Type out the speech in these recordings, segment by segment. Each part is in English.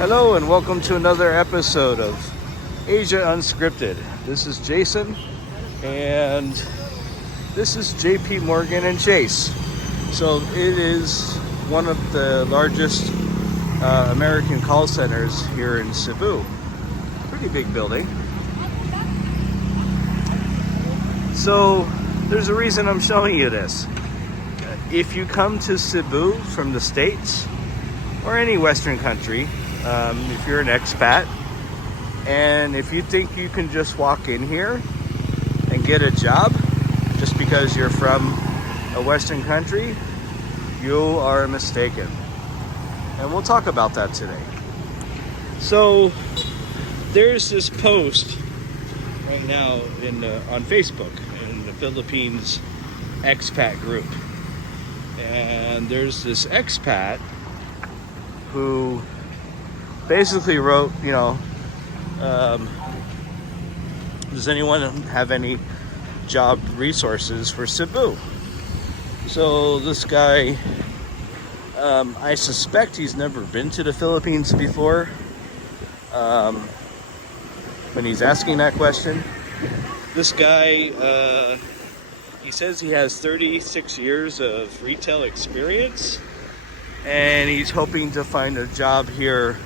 Hello and welcome to another episode of Asia Unscripted. This is Jason and this is JP Morgan and Chase. So it is one of the largest American call centers here in Cebu. Pretty big building. So there's a reason I'm showing you this. If you come to Cebu from the States or any Western country, if you're an expat, and if you think you can just walk in here and get a job just because you're from a Western country, you are mistaken. And we'll talk about that today. So there's this post right now on Facebook in the Philippines expat group. And there's this expat who basically wrote, does anyone have any job resources for Cebu? So this guy, I suspect he's never been to the Philippines before when he's asking that question. This guy, he says he has 36 years of retail experience, and he's hoping to find a job here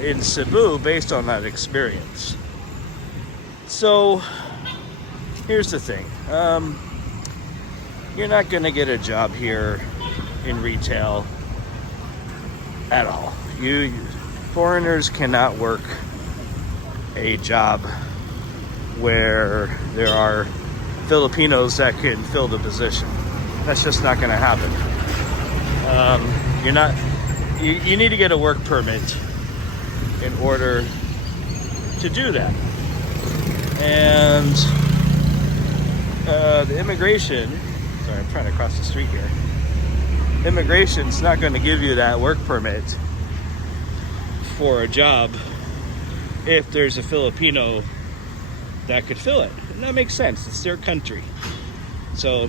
in Cebu based on that experience. So here's the thing. You're not going to get a job here in retail at all. Foreigners cannot work a job where there are Filipinos that can fill the position. That's just not going to happen. You need to get a work permit in order to do that. And the immigration, sorry, I'm trying to cross the street here. Immigration's not going to give you that work permit for a job if there's a Filipino that could fill it. And that makes sense. It's their country. So,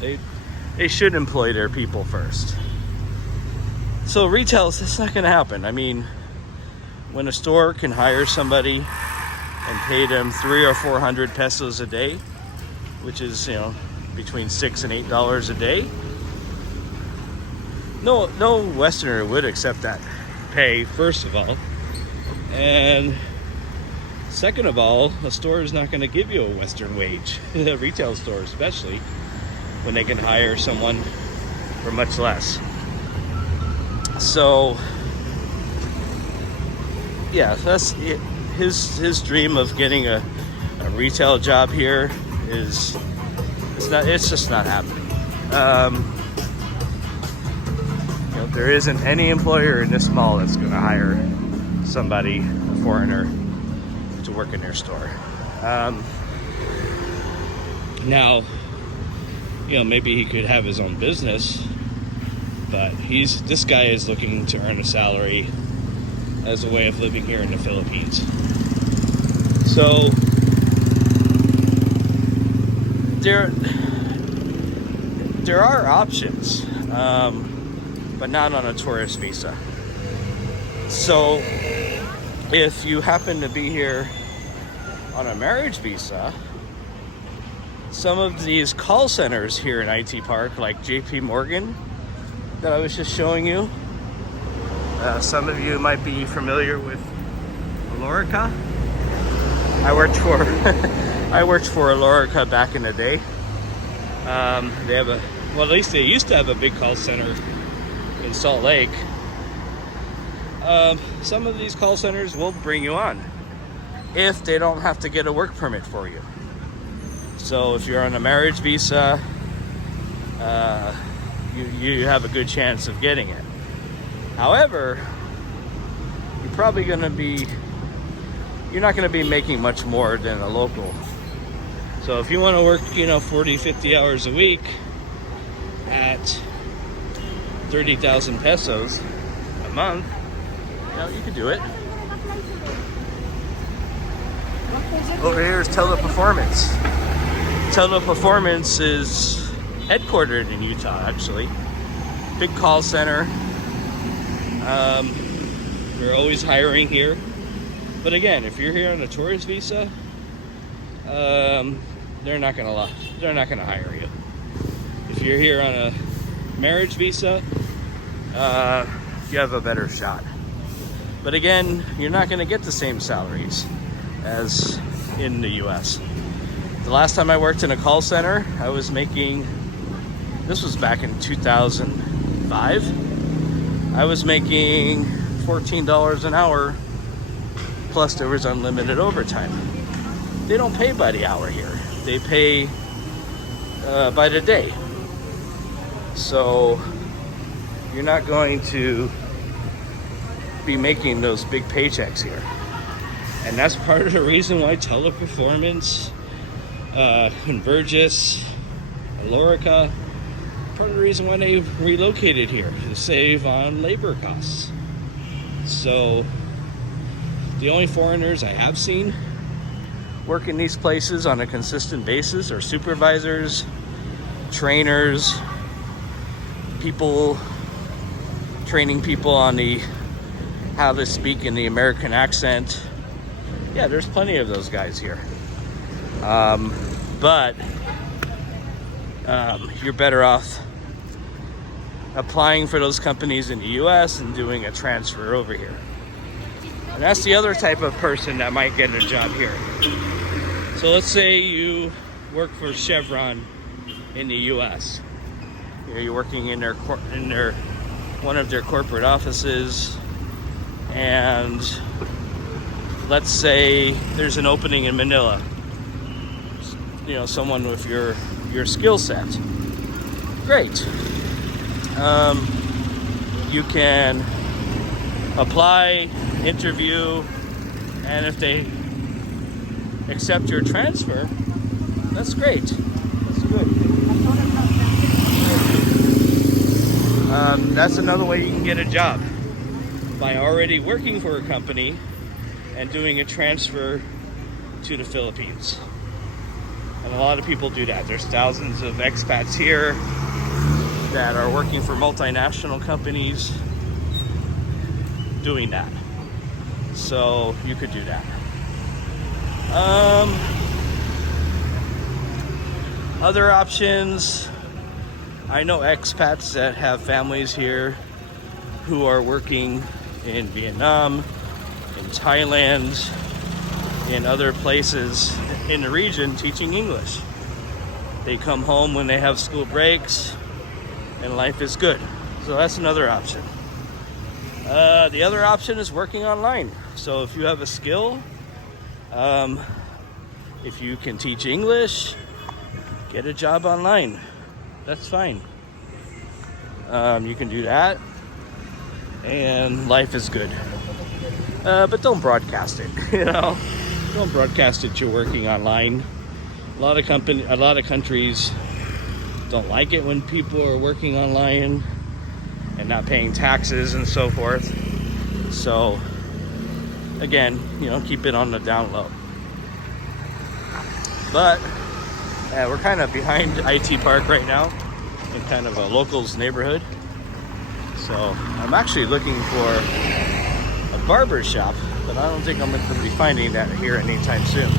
they should employ their people first. So retail, that's not going to happen. I mean, when a store can hire somebody and pay them 300 or 400 pesos a day, which is, between $6 and $8 a day, no Westerner would accept that pay, first of all. And second of all, a store is not going to give you a Western wage, a retail store especially, when they can hire someone for much less. So yeah, that's it. His dream of getting a retail job here it's just not happening. There isn't any employer in this mall that's going to hire somebody, a foreigner, to work in their store. Now, maybe he could have his own business, but this guy is looking to earn a salary as a way of living here in the Philippines. So there are options, but not on a tourist visa. So if you happen to be here on a marriage visa, some of these call centers here in IT Park, like JP Morgan that I was just showing you, some of you might be familiar with Alorica. I worked for Alorica back in the day. They have at least they used to have a big call center in Salt Lake. Some of these call centers will bring you on if they don't have to get a work permit for you. So if you're on a marriage visa, you have a good chance of getting it. However, you're not going to be making much more than a local. So if you want to work, 40, 50 hours a week at 30,000 pesos a month, you can do it. Over here is Teleperformance. Teleperformance is headquartered in Utah, actually. Big call center. We're always hiring here. But again, if you're here on a tourist visa, they're not gonna hire you. If you're here on a marriage visa, you have a better shot. But again, you're not gonna get the same salaries as in the US. The last time I worked in a call center, I was making, this was back in 2005, I was making $14 an hour, plus there was unlimited overtime. They don't pay by the hour here. They pay by the day. So you're not going to be making those big paychecks here. And that's part of the reason why Teleperformance, Convergys, Alorica, part of the reason why they relocated here, to save on labor costs. So the only foreigners I have seen work in these places on a consistent basis are supervisors, trainers, people training people on the how to speak in the American accent. Yeah, there's plenty of those guys here. But you're better off applying for those companies in the US and doing a transfer over here. And that's the other type of person that might get a job here. So let's say you work for Chevron in the US. You're working in one of their corporate offices, and let's say there's an opening in Manila. You know, someone with your skill set. Great. You can apply, interview, and if they accept your transfer, that's great. That's good. That's another way you can get a job, by already working for a company and doing a transfer to the Philippines. And a lot of people do that. There's thousands of expats here that are working for multinational companies doing that. So you could do that. Other options, I know expats that have families here who are working in Vietnam, in Thailand, in other places in the region teaching English. They come home when they have school breaks and life is good. So that's another option. The other option is working online. So if you have a skill, if you can teach English, get a job online. That's fine. You can do that, and life is good. But don't broadcast it. You know, don't broadcast that you're working online. A lot of countries don't like it when people are working online and not paying taxes and so forth. So again, you know, keep it on the down low. But we're kind of behind IT Park right now, in kind of a locals neighborhood. So I'm actually looking for a barber shop, but I don't think I'm going to be finding that here anytime soon.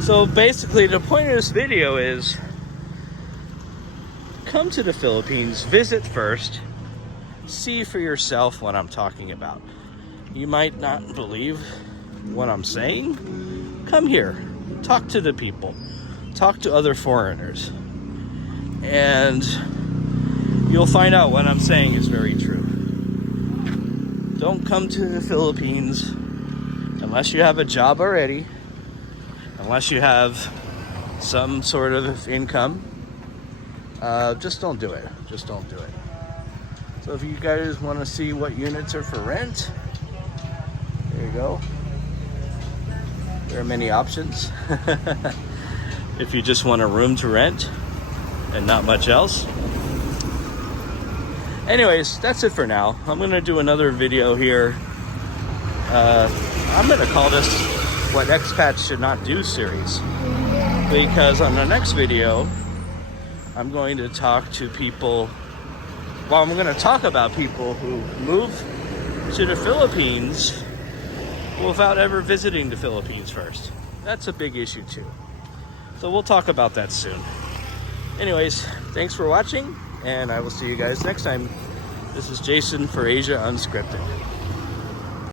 So basically the point of this video is, come to the Philippines, visit first, see for yourself what I'm talking about. You might not believe what I'm saying. Come here, talk to the people, talk to other foreigners, and you'll find out what I'm saying is very true. Don't come to the Philippines unless you have a job already, unless you have some sort of income. Just don't do it. Just don't do it. So if you guys want to see what units are for rent, there you go. There are many options. If you just want a room to rent and not much else. Anyways, that's it for now. I'm going to do another video here. I'm going to call this What Expats Should Not Do series. Because on the next video, I'm going to talk to people, well, I'm going to talk about people who move to the Philippines without ever visiting the Philippines first. That's a big issue too. So we'll talk about that soon. Anyways, thanks for watching, and I will see you guys next time. This is Jason for Asia Unscripted.